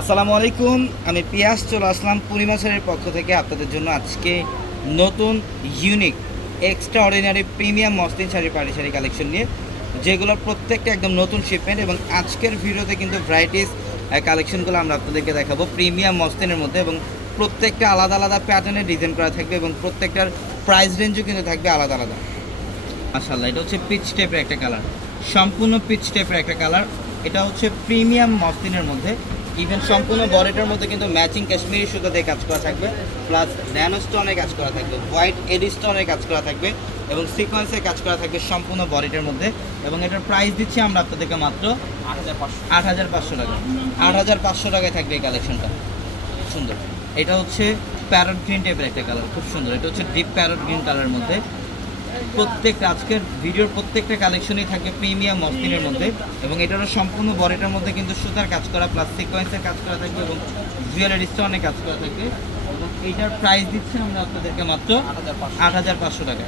আসসালামু আলাইকুম, আমি পিয়াস, চলে আসলাম পূর্ণিমাসের পক্ষ থেকে আপনাদের জন্য আজকে নতুন unique extraordinary premium muslin sari পাড়ি শাড়ি কালেকশন নিয়ে যেগুলো প্রত্যেকটা একদম নতুন শিপমেন্ট এবং আজকের ভিডিওতে কিন্তু ভ্যারাইটিস কালেকশনগুলো আমরা আপনাদেরকে দেখাবো প্রিমিয়াম মসলিনের মধ্যে এবং প্রত্যেকটা আলাদা আলাদা প্যাটার্নে ডিজাইন করা থাকবে এবং প্রত্যেকটার প্রাইস রেঞ্জও কিন্তু থাকবে আলাদা আলাদা। মাশাল্লাহ এটা হচ্ছে পিচ টাইপের একটা কালার সম্পূর্ণ পিচ টাইপের একটা কালার এটা হচ্ছে প্রিমিয়াম মসলিনের মধ্যে ইভেন সম্পূর্ণ বডিটার মধ্যে কিন্তু ম্যাচিং কাশ্মীরি সুতো দিয়ে কাজ করা থাকবে প্লাস ন্যানো স্টোনে কাজ করা থাকবে হোয়াইট এডি স্টোনে কাজ করা থাকবে, এবং সিকোয়েন্সে কাজ করা থাকবে সম্পূর্ণ বডিটার মধ্যে, এবং এটার প্রাইস দিচ্ছি আমরা আপনাদেরকে মাত্র আট হাজার পাঁচশো টাকা। আট হাজার পাঁচশো টাকায় থাকবে এই কালেকশনটা সুন্দর। এটা হচ্ছে প্যারট গ্রিন টাইপের একটা কালার খুব সুন্দর। এটা হচ্ছে ডিপ প্যারট গ্রিন কালারের মধ্যে। প্রত্যেকটা আজকের ভিডিওর প্রত্যেকটা কালেকশনই থাকবে প্রিমিয়াম মসলিনের মধ্যে এবং এটারও সম্পূর্ণ বডিটার মধ্যে কিন্তু সুতার কাজ করা প্লাস সিকোয়েন্সের কাজ করা থাকবে এবং জুয়েলারি স্টোনের কাজ করা থাকবে এবং এইটার প্রাইস দিচ্ছি আমরা আপনাদেরকে মাত্র আট হাজার পাঁচশো টাকা।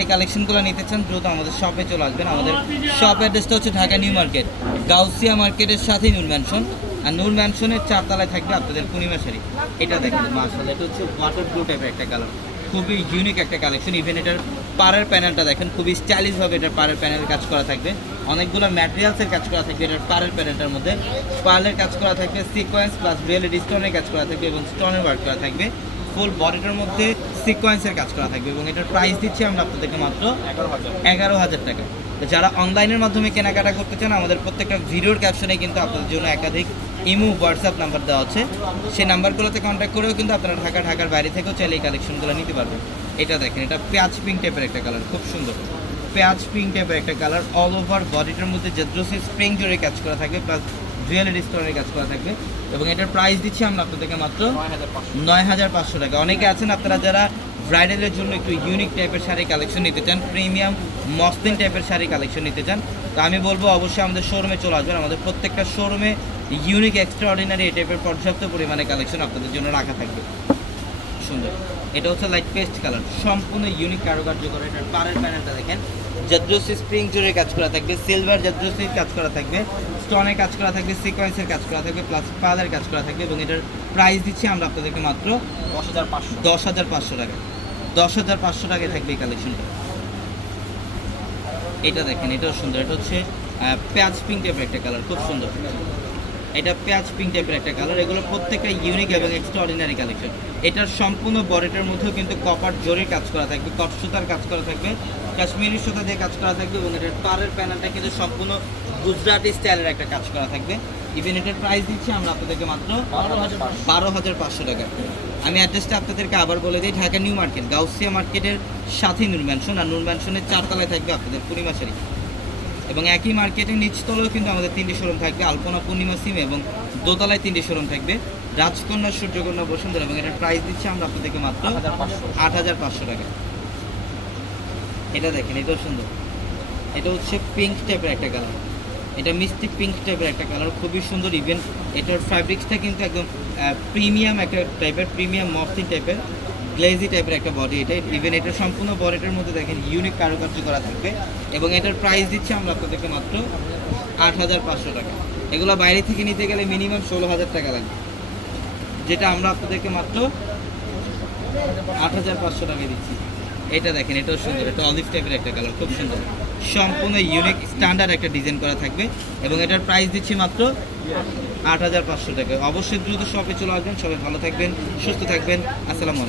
এই কালেকশনগুলো নিতে চান, দ্রুত আমাদের শপে চলে আসবেন। আমাদের শপ অ্যাড্রেসটা হচ্ছে ঢাকা নিউ মার্কেট, গাউসিয়া মার্কেটের সাথেই নূর ম্যানশন আর নূর ম্যানশনের চারতলায় থাকবে আপনাদের পূর্ণিমা শাড়ি। এটা দেখেন মার্শাল এটা হচ্ছে ওয়াটার ব্লু টাইপের একটা কালার খুবই ইউনিক একটা কালেকশন ইভেন এটার পাড়ের প্যানেলটা দেখেন, খুবই স্টাইলিশভাবে এটার পাড়ের প্যানেল কাজ করা থাকবে। অনেকগুলো ম্যাটেরিয়ালসের কাজ করা থাকবে এটার পাড়ের প্যানেলটার মধ্যে। পার্লের কাজ করা থাকবে সিকোয়েন্স প্লাস রিয়েলিটি স্টোনের কাজ করা থাকবে এবং স্টোনের ওয়ার্ক করা থাকবে। ফুল বডিটার মধ্যে সিকোয়েন্সের কাজ করা থাকবে এবং এটার প্রাইস দিচ্ছি আমরা আপনাদেরকে মাত্র এগারো হাজার টাকা। যারা অনলাইনের মাধ্যমে কেনাকাটা করতে চান, আমাদের প্রত্যেকটা ভিডিওর ক্যাপশনে কিন্তু আপনাদের জন্য একাধিক ইমো হোয়াটসঅ্যাপ নাম্বার দেওয়া আছে। সেই নাম্বারগুলোতে কন্ট্যাক্ট করেও কিন্তু আপনারা ঢাকা ঢাকার বাইরে থেকেও চাইলে এই কালেকশনগুলো নিতে পারবেন। এটা দেখেন এটা পেঁয়াজ পিঙ্ক টাইপের একটা কালার খুব সুন্দর। পেঁয়াজ পিঙ্ক টাইপের একটা কালার অল ওভার বডিটার মধ্যে জেদ্রসি স্প্রিং জোরে কাজ করা থাকবে প্লাস জুয়েলারি স্টোনের কাজ করা থাকবে। এবং এটার প্রাইস দিচ্ছি আমরা আপনাদেরকে মাত্র নয় হাজার পাঁচশো টাকা। অনেকে আছেন আপনারা যারা ব্রাইডালের জন্য একটু ইউনিক টাইপের শাড়ি কালেকশন নিতে চান প্রিমিয়াম মসলিন টাইপের শাড়ি কালেকশন নিতে চান তো আমি বলব অবশ্যই আমাদের শোরুমে চলে আসবেন। আমাদের প্রত্যেকটা শোরুমে ইউনিক এক্সট্রা অর্ডিনারি এই টাইপের পর্যাপ্ত পরিমাণে কালেকশন আপনাদের জন্য রাখা থাকবে। সুন্দর। এটা হচ্ছে লাইট পেস্ট কালার সম্পূর্ণ ইউনিক কারুকার্য করে। এটার পাড়ের প্যানেলটা দেখেন। জাদ্রসি স্প্রিং জুড়ে কাজ করা থাকবে সিলভার জাদ্রসির কাজ করা থাকবে স্টোনের কাজ করা থাকবে সিকোয়েন্সের কাজ করা থাকবে প্লাস পালের কাজ করা থাকবে এবং এটার প্রাইস দিচ্ছি আমরা আপনাদেরকে মাত্র দশ হাজার পাঁচশো। দশ হাজার পাঁচশো টাকা। দশ হাজার পাঁচশো টাকায় থাকবে এই কালেকশনটা। এটা দেখেন, এটাও সুন্দর। এটা হচ্ছে পেঁয়াজ পিঙ্ক টাইপের একটা কালার খুব সুন্দর। এটা পেঁয়াজ পিঙ্ক টাইপের একটা কালার এগুলো প্রত্যেকটা ইউনিক এবং এক্সট্রা অর্ডিনারি কালেকশন এটার সম্পূর্ণ বডিটার মধ্যেও কিন্তু কপার জোরে কাজ করা থাকবে কট সুতার কাজ করা থাকবে, কাশ্মীরি সুতা দিয়ে কাজ করা থাকবে এবং এটার পাড়ের প্যানেলটা কিন্তু সম্পূর্ণ গুজরাটি স্টাইলের একটা কাজ করা থাকবে। ইভেন এটার প্রাইস দিচ্ছি আমরা আপনাদেরকে মাত্র বারো হাজার পাঁচশো। টাকা। আমি অ্যাড্রেসটা আপনাদেরকে আবার বলে দিই ঢাকা নিউ মার্কেট গাউসিয়া মার্কেটের সাথে নূর ম্যানশন আর নূর ম্যানশনের চারতলায় থাকবে আপনাদের পূর্ণিমা শাড়ি। এবং একই মার্কেটের নিচতলাও কিন্তু আমাদের তিনটি শোরুম থাকবে আলপনা পূর্ণিমা সিম এবং দোতলায় তিনটি শোরুম থাকবে। রাজকন্যা সূর্যকন্যা বসুন্ধরা এবং এটার প্রাইস দিচ্ছে আমরা আপনাদেরকে মাত্র আট হাজার পাঁচশো। টাকা। এটা দেখেন এটাও সুন্দর। এটা হচ্ছে পিঙ্ক টাইপের একটা কালার এটা মিষ্টি পিঙ্ক টাইপের একটা কালার খুবই সুন্দর ইভেন এটার ফ্যাব্রিক্সটা কিন্তু একদম প্রিমিয়াম একটা টাইপের প্রিমিয়াম মফসিন টাইপের গ্লেজি টাইপের একটা বডি এটা। ইভেন এটা সম্পূর্ণ বডিটার মধ্যে দেখেন ইউনিক কারুকার্য করা থাকবে। এবং এটার প্রাইস দিচ্ছে আমরা আপনাদেরকে মাত্র আট হাজার পাঁচশো টাকা। এগুলো বাইরে থেকে নিতে গেলে মিনিমাম ষোলো হাজার টাকা লাগবে। যেটা আমরা আপনাদেরকে মাত্র আট হাজার পাঁচশো টাকা দিচ্ছি। এটা দেখেন, এটাও সুন্দর, এটা অলিভ টাইপের একটা কালার খুব সুন্দর। সম্পূর্ণ ইউনিক স্ট্যান্ডার্ড একটা ডিজাইন করা থাকবে এবং এটার প্রাইস দিচ্ছি মাত্র আট হাজার পাঁচশো টাকা। অবশ্যই দ্রুত শপে চলে আসবেন। সবাই ভালো থাকবেন, সুস্থ থাকবেন। আসসালামু